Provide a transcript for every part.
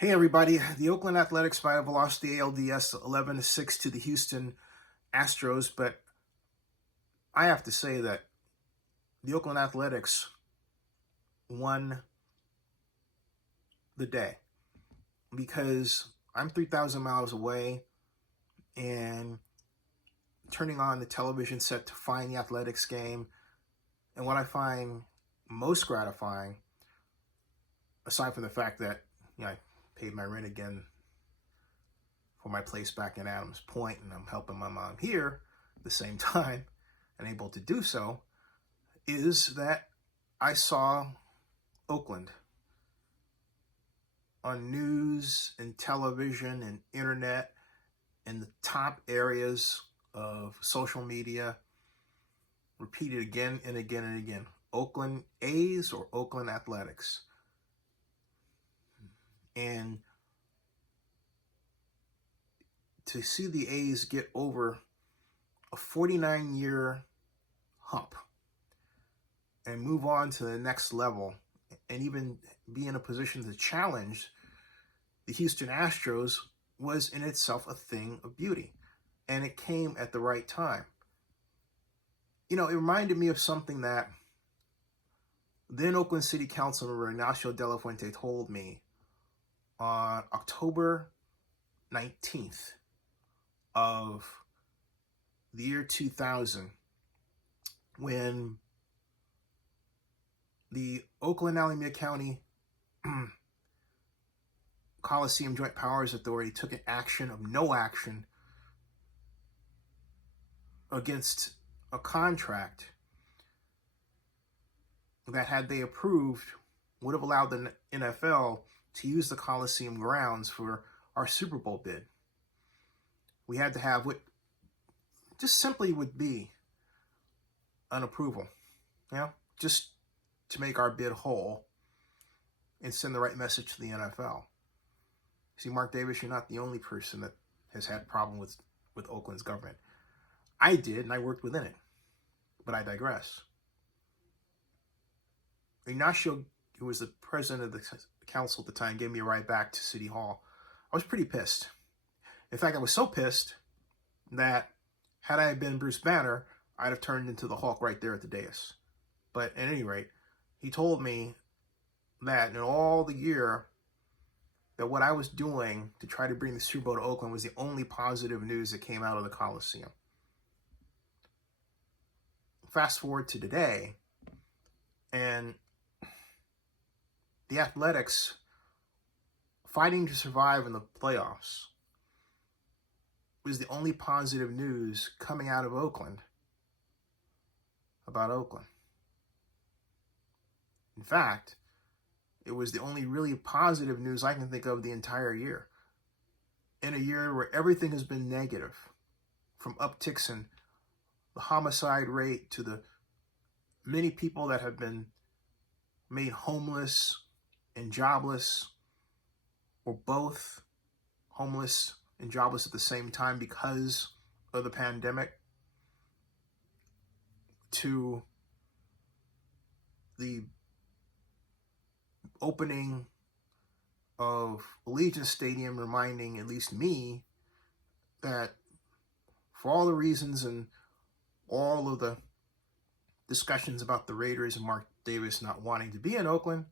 Hey everybody, the Oakland Athletics might have lost the ALDS 11-6 to the Houston Astros, but I have to say that the Oakland Athletics won the day because I'm 3,000 miles away and turning on the television set to find the Athletics game. And what I find most gratifying, aside from the fact that I paid my rent again for my place back in Adams Point, and I'm helping my mom here at the same time and able to do so, is that I saw Oakland on news and television and internet in the top areas of social media, repeated again and again and again. Oakland A's or Oakland Athletics. And to see the A's get over a 49-year hump and move on to the next level and even be in a position to challenge the Houston Astros was in itself a thing of beauty. And it came at the right time. It reminded me of something that then Oakland City Council member Ignacio De La Fuente told me on October 19th of the year 2000, when the Oakland Alameda County Coliseum Joint Powers Authority took an action of no action against a contract that, had they approved, would have allowed the NFL to use the Coliseum grounds for our Super Bowl bid. We had to have what just simply would be an approval, just to make our bid whole and send the right message to the NFL. See, Mark Davis, you're not the only person that has had problem with Oakland's government. I did, and I worked within it. But I digress. Ignacio, who was the president of the council at the time, gave me a ride back to City Hall. I was pretty pissed. In fact, I was so pissed that had I been Bruce Banner, I'd have turned into the Hulk right there at the dais. But at any rate, he told me that in all the year that what I was doing to try to bring the Super Bowl to Oakland was the only positive news that came out of the Coliseum. Fast forward to today, and the Athletics fighting to survive in the playoffs was the only positive news coming out of Oakland about Oakland. In fact, it was the only really positive news I can think of the entire year. In a year where everything has been negative, from upticks in the homicide rate to the many people that have been made homeless and jobless, or both homeless and jobless at the same time because of the pandemic, to the opening of Allegiant Stadium reminding at least me that for all the reasons and all of the discussions about the Raiders and Mark Davis not wanting to be in Oakland,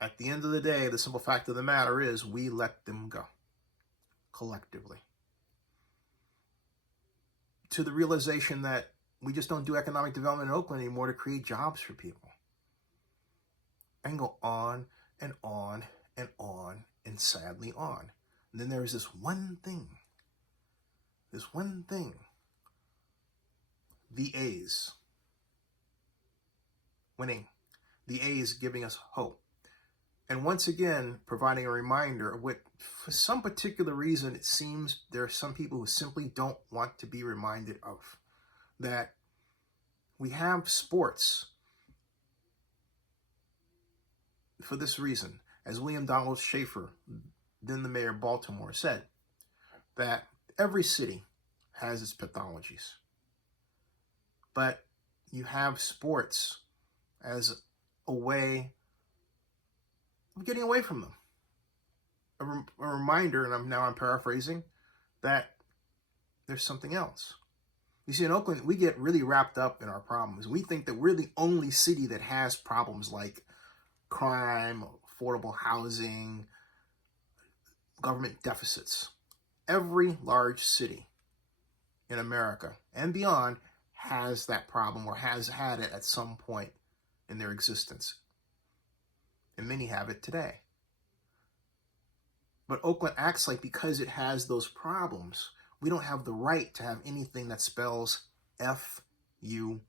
at the end of the day, the simple fact of the matter is we let them go collectively. To the realization that we just don't do economic development in Oakland anymore to create jobs for people. And go on and on and on and sadly on. And then there is this one thing. The A's winning. The A's giving us hope. And once again, providing a reminder of what, for some particular reason, it seems there are some people who simply don't want to be reminded of. That we have sports for this reason. As William Donald Schaefer, then the mayor of Baltimore, said, that every city has its pathologies. But you have sports as a way of getting away from them. a reminder, and I'm paraphrasing, that there's something else. You see, in Oakland, we get really wrapped up in our problems. We think that we're the only city that has problems like crime, affordable housing, government deficits. Every large city in America and beyond has that problem or has had it at some point in their existence. And many have it today. But Oakland acts like because it has those problems, we don't have the right to have anything that spells F-U-N.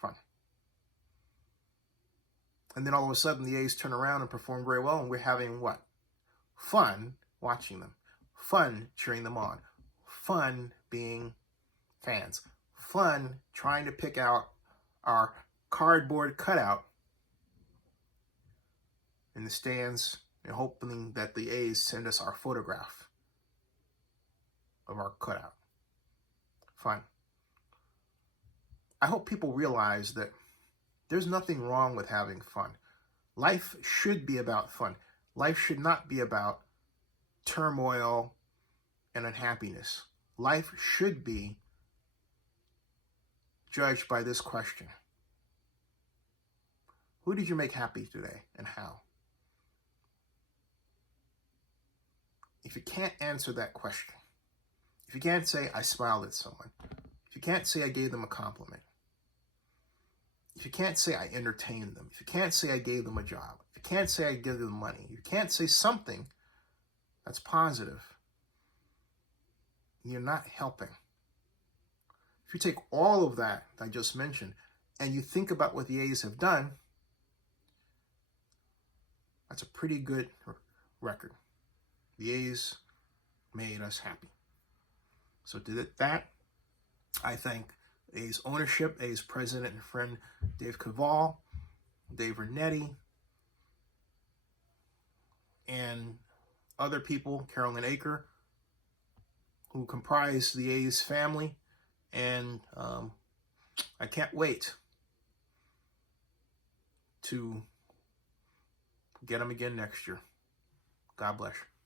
Fun. And then all of a sudden the A's turn around and perform very well, and we're having what? Fun watching them. Fun cheering them on. Fun being fans. Fun trying to pick out our cardboard cutout in the stands and hoping that the A's send us our photograph of our cutout. Fun. I hope people realize that there's nothing wrong with having fun. Life should be about fun. Life should not be about turmoil and unhappiness. Life should be judged by this question. Who did you make happy today and how? If you can't answer that question, if you can't say, I smiled at someone, if you can't say I gave them a compliment, if you can't say I entertained them, if you can't say I gave them a job, if you can't say I gave them money, if you can't say something that's positive, you're not helping. If you take all of that I just mentioned and you think about what the A's have done, that's a pretty good record. The A's made us happy. So to that, I thank A's ownership, A's president and friend Dave Cavall, Dave Vernetti, and other people, Carolyn Aker, who comprise the A's family. And I can't wait to get them again next year. God bless you.